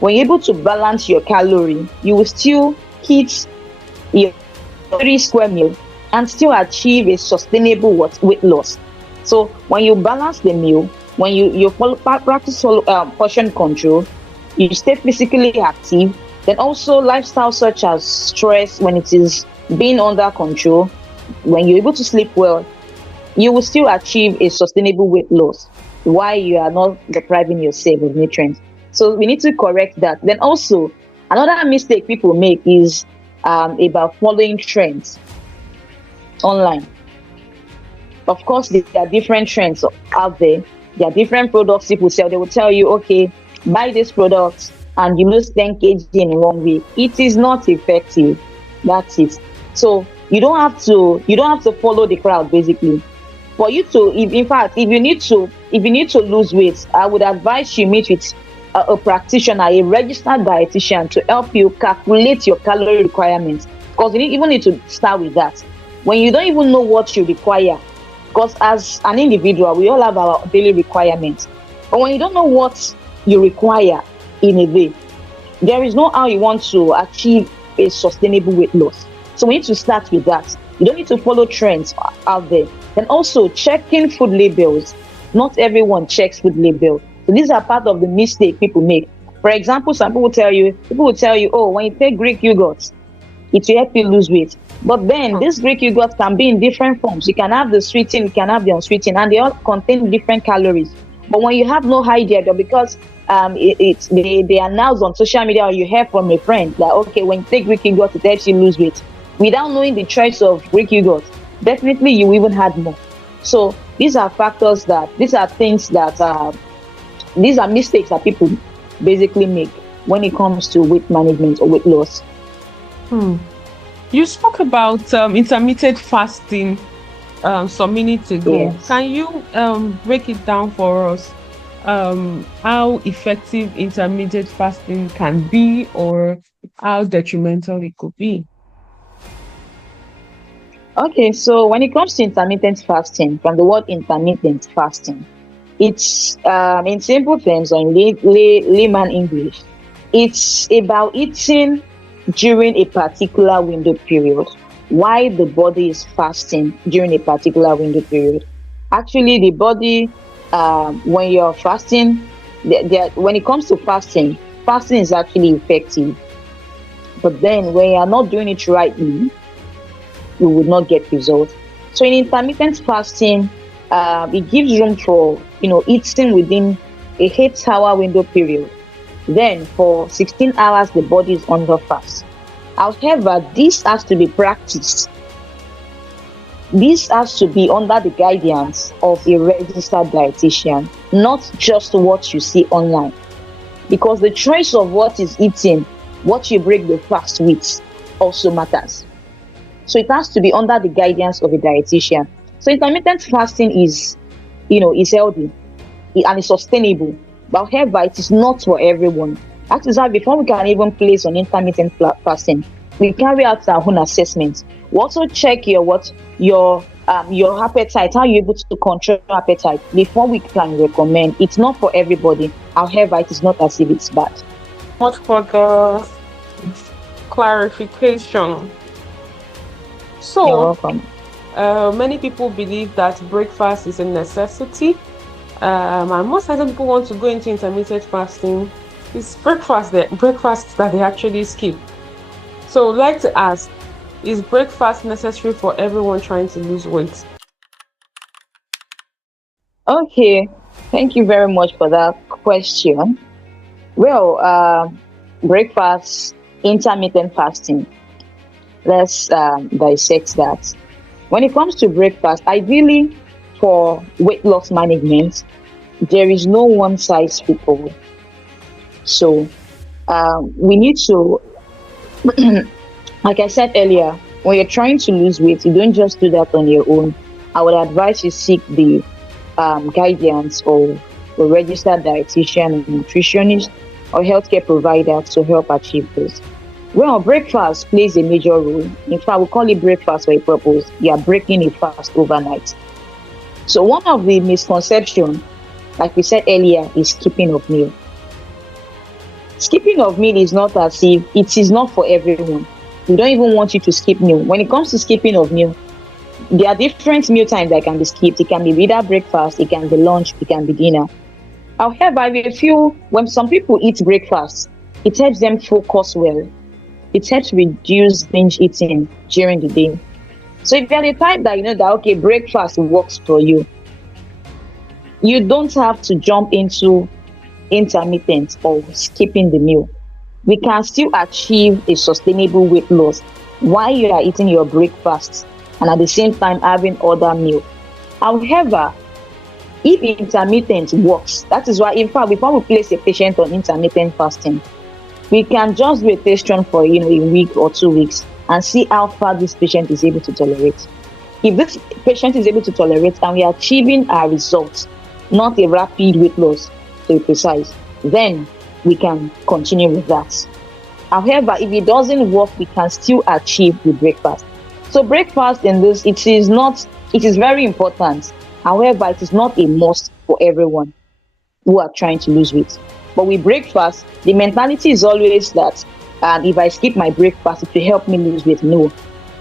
when you're able to balance your calorie, you will still hit your 3 square meal and still achieve a sustainable weight loss. So when you balance the meal, when you practice portion control, you stay physically active, then also lifestyle such as stress, when it is being under control, when you're able to sleep well, you will still achieve a sustainable weight loss while you are not depriving yourself of nutrients. So we need to correct that. Then also, another mistake people make is about following trends online. Of course, there are different trends out there. There are different products people sell. They will tell you, okay, buy this product and you lose 10 kg in 1 week. It is not effective. That's it. So you don't have to follow the crowd basically. For you to, in fact, if you need to lose weight, I would advise you meet with a practitioner, a registered dietitian, to help you calculate your calorie requirements. Because you even need to start with that. When you don't even know what you require, because as an individual, we all have our daily requirements. But when you don't know what you require in a day, there is no how you want to achieve a sustainable weight loss. So we need to start with that. You don't need to follow trends out there. And also checking food labels. Not everyone checks food labels. So these are part of the mistake people make. For example, people will tell you, oh, when you take Greek yogurt, it will help you lose weight. But then this Greek yogurt can be in different forms. You can have the sweetened, you can have the unsweetened, and they all contain different calories. But when you have no idea, because they announce on social media, or you hear from a friend that, okay, when you take Greek yogurt, it helps you lose weight, without knowing the choice of Greek yogurt, definitely you even had more. So these are things that these are mistakes that people basically make when it comes to weight management or weight loss. You spoke about intermittent fasting some minutes ago. Yes. Can you break it down for us? How effective intermittent fasting can be, or how detrimental it could be? Okay, so when it comes to intermittent fasting, from the word intermittent fasting, it's in simple terms, or in layman English, it's about eating during a particular window period. Why the body is fasting during a particular window period? Actually, the body, when you're fasting, when it comes to fasting is actually effective. But then when you're not doing it rightly, you would not get results. So in intermittent fasting, it gives room for eating within a 8-hour window period. Then for 16 hours, the body is under fast. However, this has to be practiced. This has to be under the guidance of a registered dietitian, not just what you see online. Because the choice of what is eating, what you break the fast with, also matters. So it has to be under the guidance of a dietitian. So intermittent fasting is healthy and it's sustainable. But however, it is not for everyone. That is why before we can even place on intermittent fasting, we carry out our own assessment. We also check your appetite, how you're able to control your appetite before we can recommend. It's not for everybody. However, it is not as if it's bad. Much for the clarification. So, you're welcome. Many people believe that breakfast is a necessity. And most of the people want to go into intermittent fasting. It's breakfast that they actually skip. So I'd like to ask, is breakfast necessary for everyone trying to lose weight? Okay, thank you very much for that question. Well, breakfast, intermittent fasting. let's dissect that. When it comes to breakfast, ideally for weight loss management, there is no one size fits all. So we need to, like I said earlier, when you're trying to lose weight, you don't just do that on your own. I would advise you seek the guidance of a registered dietitian, nutritionist, or healthcare provider to help achieve this. Well, breakfast plays a major role. In fact, we call it breakfast for a purpose. You are breaking a fast overnight. So one of the misconceptions, like we said earlier, is skipping of meal. Skipping of meal is not as if it is not for everyone. We don't even want you to skip meal. When it comes to skipping of meal, there are different meal times that can be skipped. It can be either breakfast, it can be lunch, it can be dinner. However, I feel when some people eat breakfast, it helps them focus well. It helps reduce binge eating during the day. So if you're the type that you know that okay, breakfast works for you, you don't have to jump into intermittent or skipping the meal. We can still achieve a sustainable weight loss while you are eating your breakfast and at the same time having other meal. However, if intermittent works, that is why in fact before we place a patient on intermittent fasting, we can just do a test run for a week or 2 weeks and see how far this patient is able to tolerate. If this patient is able to tolerate and we are achieving our results, not a rapid weight loss to be precise, then we can continue with that. However, if it doesn't work, we can still achieve the breakfast. So breakfast in this, it is very important. However, it is not a must for everyone who are trying to lose weight. But with breakfast, the mentality is always that if I skip my breakfast, it will help me lose weight. No.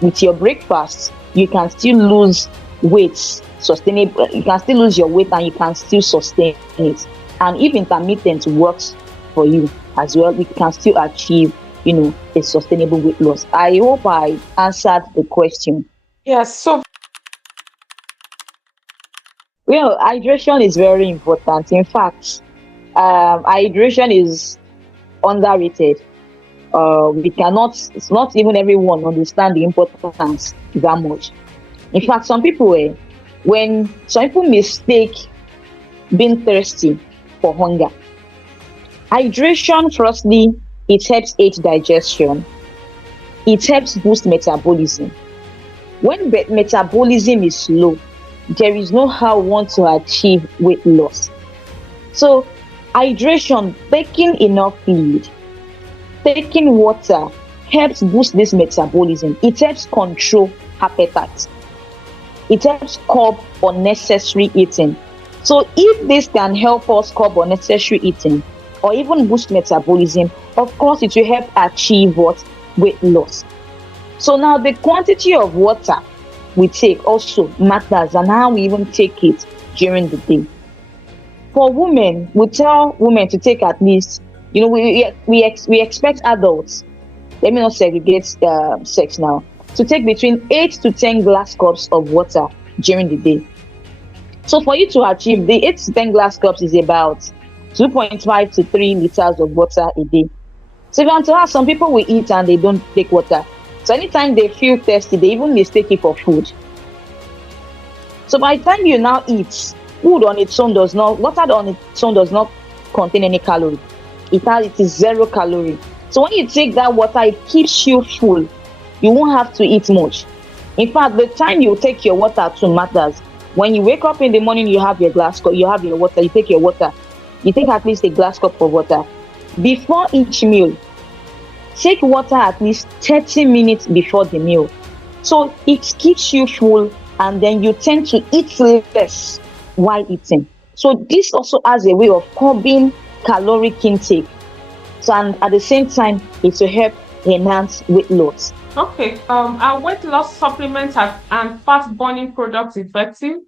With your breakfast, you can still lose weight sustainable. You can still lose your weight and you can still sustain it. And if intermittent works for you as well, we can still achieve, a sustainable weight loss. I hope I answered the question. Yes. So Well, hydration is very important. In fact, hydration is underrated. It's not even everyone understand the importance that much. In fact, when some people mistake being thirsty for hunger. Hydration, firstly, it helps aid digestion. It helps boost metabolism. When metabolism is low, there is no how we want to achieve weight loss. So, hydration, taking enough fluid, taking water helps boost this metabolism. It helps control appetite. It helps curb unnecessary eating. So if this can help us curb unnecessary eating or even boost metabolism, of course it will help achieve what? Weight loss. So now the quantity of water we take also matters and how we even take it during the day. For women, we tell women to take at least, we expect adults, let me not segregate sex now, to take between 8 to 10 glass cups of water during the day. So for you to achieve the 8 to 10 glass cups is about 2.5 to 3 liters of water a day. So if you want to ask, some people will eat and they don't take water. So anytime they feel thirsty, they even mistake it for food. So by the time you now eat, water on its own does not contain any calorie. It is 0 calorie. So when you take that water, it keeps you full. You won't have to eat much. In fact, the time you take your water too matters. When you wake up in the morning, you have your glass cup, you have your water, you take your water. You take at least a glass cup of water. Before each meal, take water at least 30 minutes before the meal. So it keeps you full and then you tend to eat less while eating. So this also has a way of curbing caloric intake. So and at the same time, it will help enhance weight loss. Okay. Are weight loss supplements and fat burning products effective?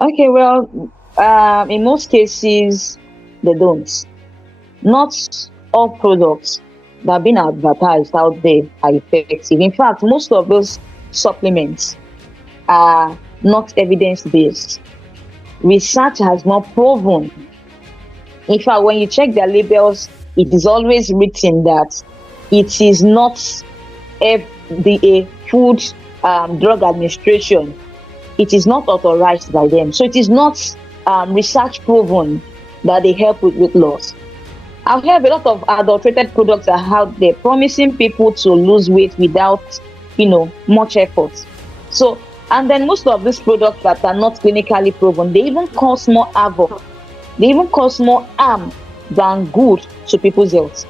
Okay, well, in most cases, they don't. Not all products that have been advertised out there are effective. In fact, most of those supplements are not evidence-based. Research has not proven. In fact, when you check their labels, it is always written that it is not FDA, Food Drug Administration, it is not authorized by them. So it is not research proven that they help with weight loss. However, a lot of adulterated products are out there promising people to lose weight without, much effort. So, and then most of these products that are not clinically proven, they even cause more havoc. They even cause more harm than good to people's health.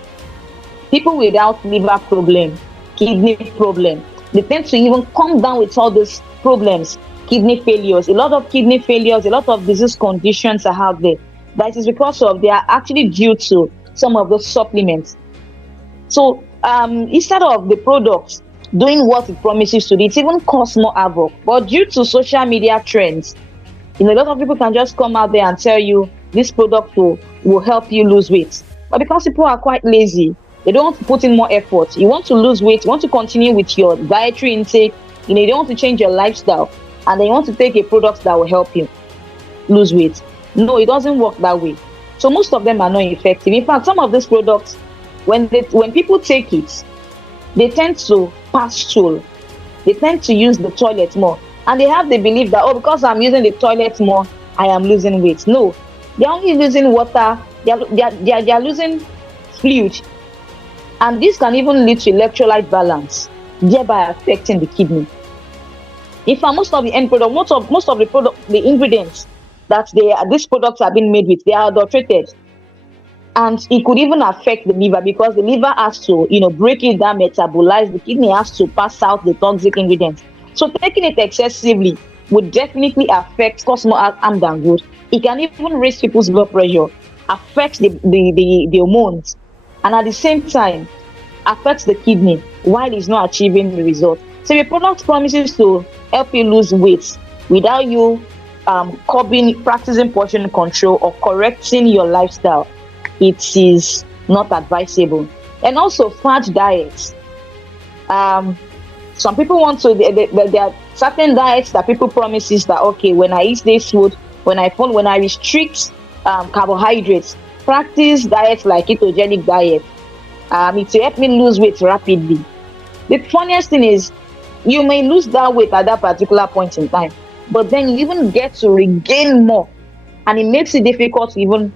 People without liver problem, kidney problem, they tend to even come down with all these problems, kidney failures. A lot of kidney failures, a lot of disease conditions are out there. That is because they are actually due to some of those supplements. So instead of the products doing what it promises to do, it even cause more havoc. But due to social media trends, a lot of people can just come out there and tell you this product will help you lose weight. But because people are quite lazy, they don't want to put in more effort. You want to lose weight, you want to continue with your dietary intake, you don't want to change your lifestyle, and then you want to take a product that will help you lose weight. No, it doesn't work that way. So most of them are not effective. In fact, some of these products, when people take it, they tend to pass stool. They tend to use the toilet more. And they have the belief that, because I'm using the toilet more, I am losing weight. No, they're only losing water, they're losing fluid. And this can even lead to electrolyte balance, thereby affecting the kidney. In fact, most of the end product, most of the ingredients that these products are being made with, they are adulterated. And it could even affect the liver because the liver has to, break it down, metabolize. The kidney has to pass out the toxic ingredients. So taking it excessively would definitely cause more harm than good. It can even raise people's blood pressure, affect the hormones, and at the same time affects the kidney while it's not achieving the result. So the product promises to help you lose weight without you practicing portion control or correcting your lifestyle. It is not advisable. And also fat diets. Some people want to, there are certain diets that people promises that, okay, when I eat this food, when I restrict carbohydrates, practice diets like ketogenic diet, it will help me lose weight rapidly. The funniest thing is, you may lose that weight at that particular point in time, but then you even get to regain more, and it makes it difficult to even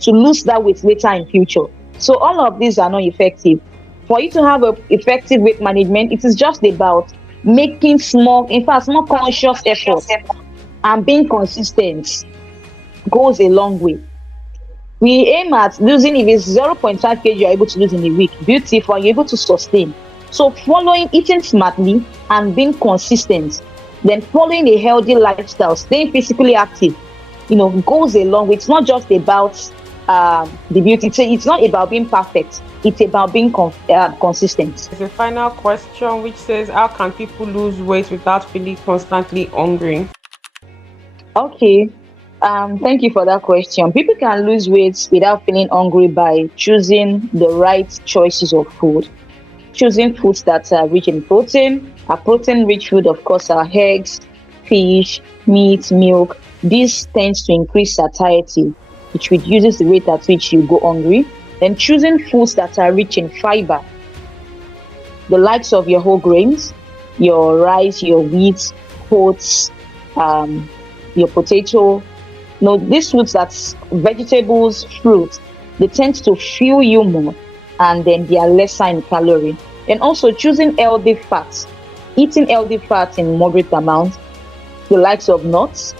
to lose that weight later in future. So all of these are not effective. For you to have an effective weight management, it is just about making small conscious efforts, and being consistent goes a long way. We aim at losing, if it's 0.5 kg you're able to lose in a week, beautiful, you're able to sustain. So eating smartly and being consistent, then following a healthy lifestyle, staying physically active, goes a long way. It's not just about the beauty. It's not about being perfect. It's about being consistent. There's a final question which says, how can people lose weight without feeling constantly hungry? Okay. Thank you for that question. People can lose weight without feeling hungry by choosing the right choices of food. Choosing foods that are rich in protein. A protein-rich food, of course, are eggs, fish, meat, milk. This tends to increase satiety, which reduces the rate at which you go hungry. Then choosing foods that are rich in fiber, the likes of your whole grains, your rice, your wheat, oats, your potato. These foods, that's vegetables, fruits, they tend to fuel you more, and then they are lesser in calorie. And also choosing healthy fats, eating healthy fats in moderate amounts, the likes of nuts,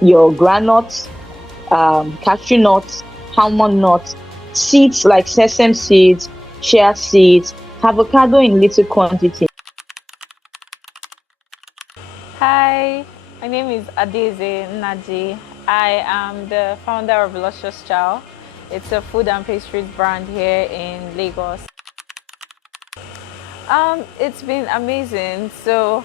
your granules, cashew nuts, almond nuts, seeds like sesame seeds, chia seeds, avocado in little quantity. Hi, my name is Adeze Naji. I am the founder of Luscious Chow. It's a food and pastries brand here in Lagos. It's been amazing. So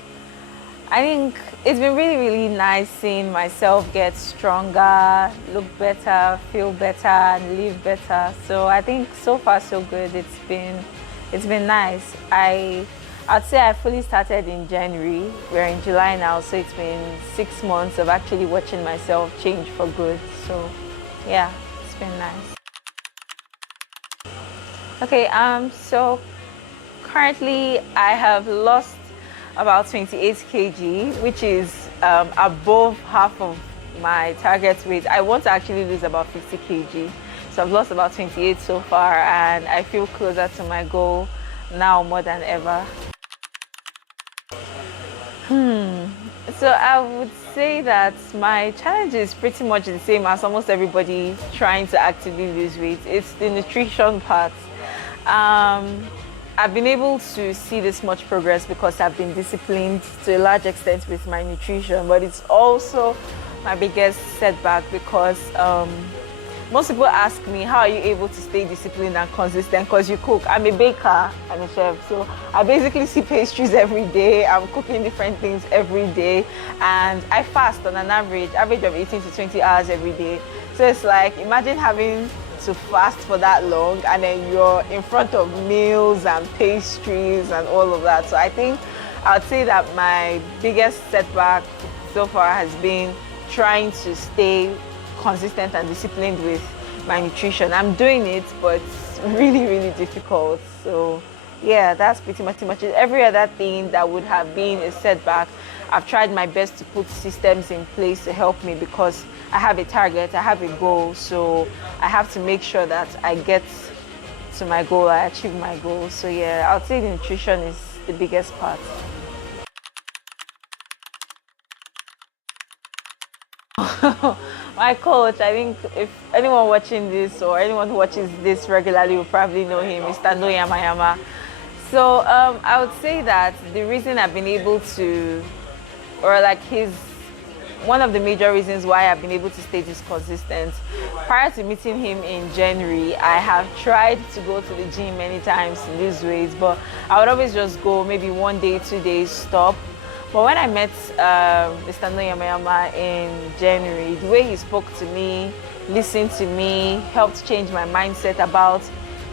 I think it's been really, really nice seeing myself get stronger, look better, feel better, and live better. So I think so far so good. It's been nice. I'd say I fully started in January. We're in July now, so it's been 6 months of actually watching myself change for good. So yeah, it's been nice. Okay, so currently I have lost about 28 kg, which is above half of my target weight. I want to actually lose about 50 kg. So I've lost about 28 so far, and I feel closer to my goal now more than ever. So I would say that my challenge is pretty much the same as almost everybody trying to actively lose weight. It's the nutrition part. I've been able to see this much progress because I've been disciplined to a large extent with my nutrition, but it's also my biggest setback because most people ask me, how are you able to stay disciplined and consistent? Because you cook. I'm a baker, I'm a chef, so I basically see pastries every day. I'm cooking different things every day, and I fast on an average of 18 to 20 hours every day. So it's like, imagine having to fast for that long and then you're in front of meals and pastries and all of that. So I think I'd say that my biggest setback so far has been trying to stay consistent and disciplined with my nutrition. I'm doing it, but it's really, really difficult. So yeah, that's pretty much it. Every other thing that would have been a setback, I've tried my best to put systems in place to help me because I have a target, I have a goal, so I have to make sure that I get to my goal, I achieve my goal. So yeah, I'll say the nutrition is the biggest part. My coach, I think if anyone watching this or anyone who watches this regularly will probably know him, Mr Noyamayama. So I would say that the reason I've been able to, or like one of the major reasons why I've been able to stay this consistent. Prior to meeting him in January, I have tried to go to the gym many times to lose weight, but I would always just go maybe 1 day, 2 days, stop. But when I met Mr. Noyamayama in January, the way he spoke to me, listened to me, helped change my mindset about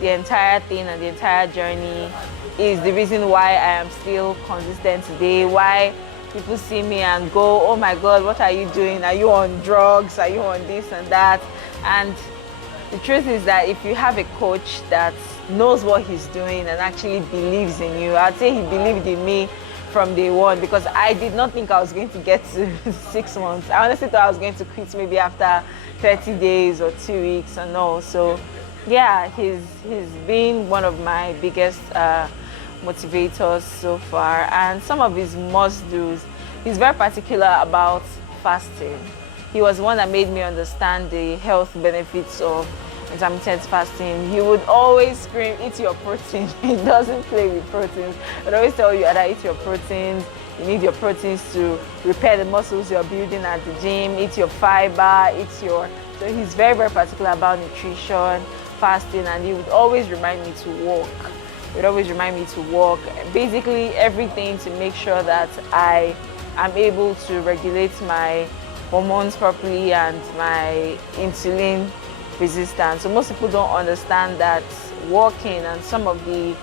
the entire thing and the entire journey is the reason why I am still consistent today, why people see me and go, oh my God, what are you doing? Are you on drugs? Are you on this and that? And the truth is that if you have a coach that knows what he's doing and actually believes in you, I'd say he believed in me from day one because I did not think I was going to get to 6 months. I honestly thought I was going to quit maybe after 30 days or 2 weeks and all. So yeah, he's been one of my biggest motivators so far, and some of his must-dos. He's very particular about fasting. He was one that made me understand the health benefits of intermittent fasting. He would always scream, eat your protein. He doesn't play with proteins. He would always tell you either eat your proteins, you need your proteins to repair the muscles you're building at the gym, eat your fiber, so he's very, very particular about nutrition, fasting, and he would always remind me to walk. He would always remind me to walk. Basically everything to make sure that I am able to regulate my hormones properly and my insulin resistance. So most people don't understand that walking and some of the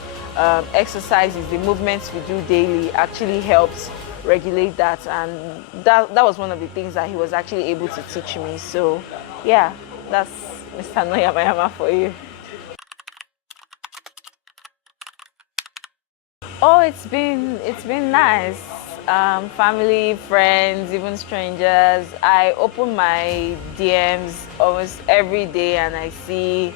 exercises, the movements we do daily actually helps regulate that, and that was one of the things that he was actually able to teach me. So yeah, that's Mr. Noyamayama for you. Oh, it's been nice. Family, friends, even strangers. I open my DMs almost every day and I see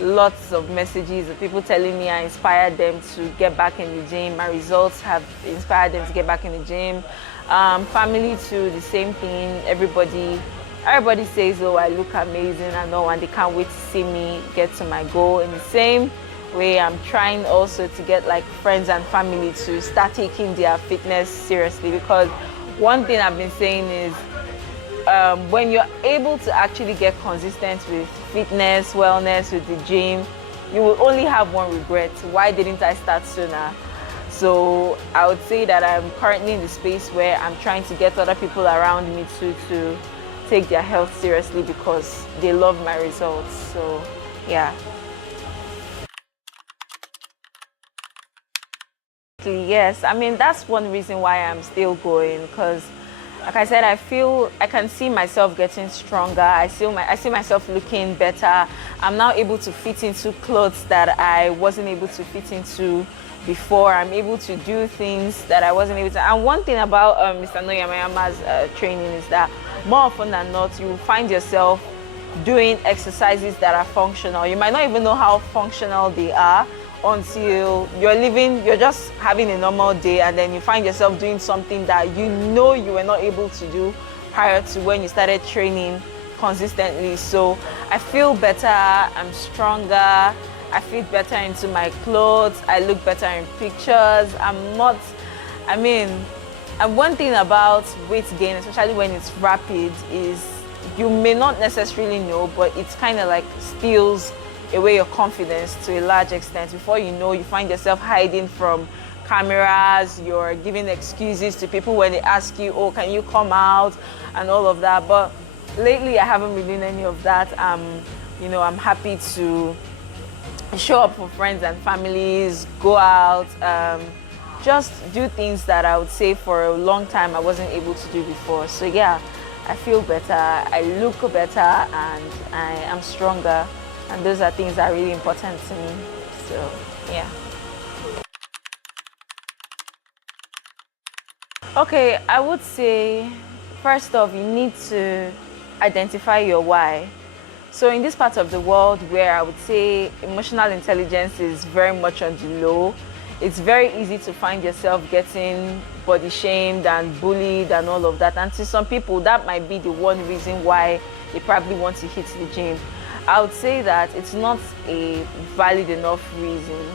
lots of messages of people telling me I inspired them to get back in the gym. My results have inspired them to get back in the gym. Family too, the same thing. Everybody says, oh, I look amazing, I know, and they can't wait to see me get to my goal. In the same way, I'm trying also to get like friends and family to start taking their fitness seriously, because one thing I've been saying is when you're able to actually get consistent with fitness, wellness, with the gym, you will only have one regret: why didn't I start sooner? So I would say that I'm currently in the space where I'm trying to get other people around me to take their health seriously because they love my results. So yeah. Yes, I mean, that's one reason why I'm still going, because like I said, I can see myself getting stronger. I see myself looking better. I'm now able to fit into clothes that I wasn't able to fit into before. I'm able to do things that I wasn't able to. And one thing about Mr. Noyamayama's training is that more often than not, you will find yourself doing exercises that are functional. You might not even know how functional they are until you're just having a normal day, and then you find yourself doing something that you know you were not able to do prior to when you started training consistently. So I feel better, I'm stronger, I fit better into my clothes, I look better in pictures. And one thing about weight gain, especially when it's rapid, is you may not necessarily know, but it's kind of like steals away your confidence to a large extent. Before you know, you find yourself hiding from cameras, you're giving excuses to people when they ask you, oh, can you come out, and all of that. But lately, I haven't been doing any of that. I'm happy to show up for friends and families, go out, just do things that I would say for a long time I wasn't able to do before. So yeah, I feel better, I look better, and I am stronger. And those are things that are really important to me. So yeah. Okay, I would say, first off, you need to identify your why. So in this part of the world where I would say emotional intelligence is very much on the low, it's very easy to find yourself getting body shamed and bullied and all of that. And to some people, that might be the one reason why they probably want to hit the gym. I would say that it's not a valid enough reason,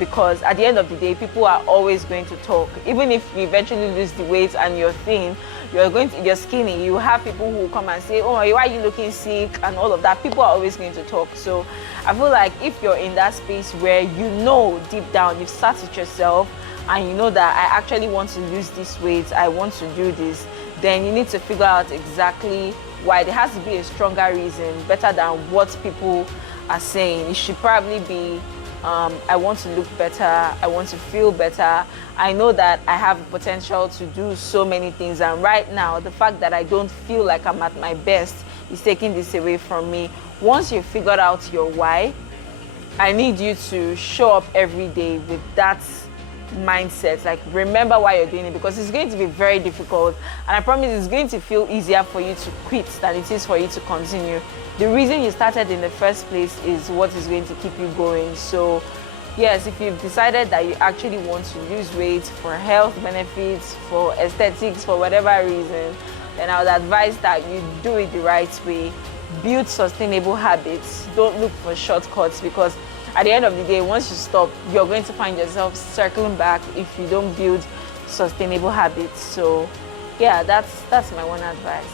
because at the end of the day, people are always going to talk. Even if you eventually lose the weight and you're thin, you're skinny, you have people who come and say, oh, why are you looking sick, and all of that. People are always going to talk. So I feel like if you're in that space where you know deep down, you've sat with yourself and you know that I actually want to lose this weight, I want to do this, then you need to figure out exactly why. There has to be a stronger reason, better than what people are saying. It should probably be, I want to look better, I want to feel better, I know that I have potential to do so many things, and right now the fact that I don't feel like I'm at my best is taking this away from me. Once you've figured out your why, I need you to show up every day with that mindset. Like, remember why you're doing it, because it's going to be very difficult, and I promise it's going to feel easier for you to quit than it is for you to continue. The reason you started in the first place is what is going to keep you going. So yes, if you've decided that you actually want to lose weight for health benefits, for aesthetics, for whatever reason, then I would advise that you do it the right way. Build sustainable habits. Don't look for shortcuts, because at the end of the day, once you stop, you're going to find yourself circling back if you don't build sustainable habits. So yeah, that's my one advice.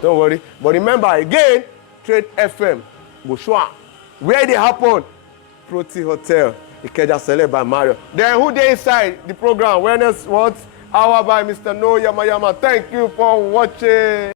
Don't worry. But remember again, Trade FM, Bushwa. Where they happen? Protea Hotel, Ikeja Sele by Mario. Then who they inside the program? Wellness what? Hour by Mr. Noyamayama. Thank you for watching.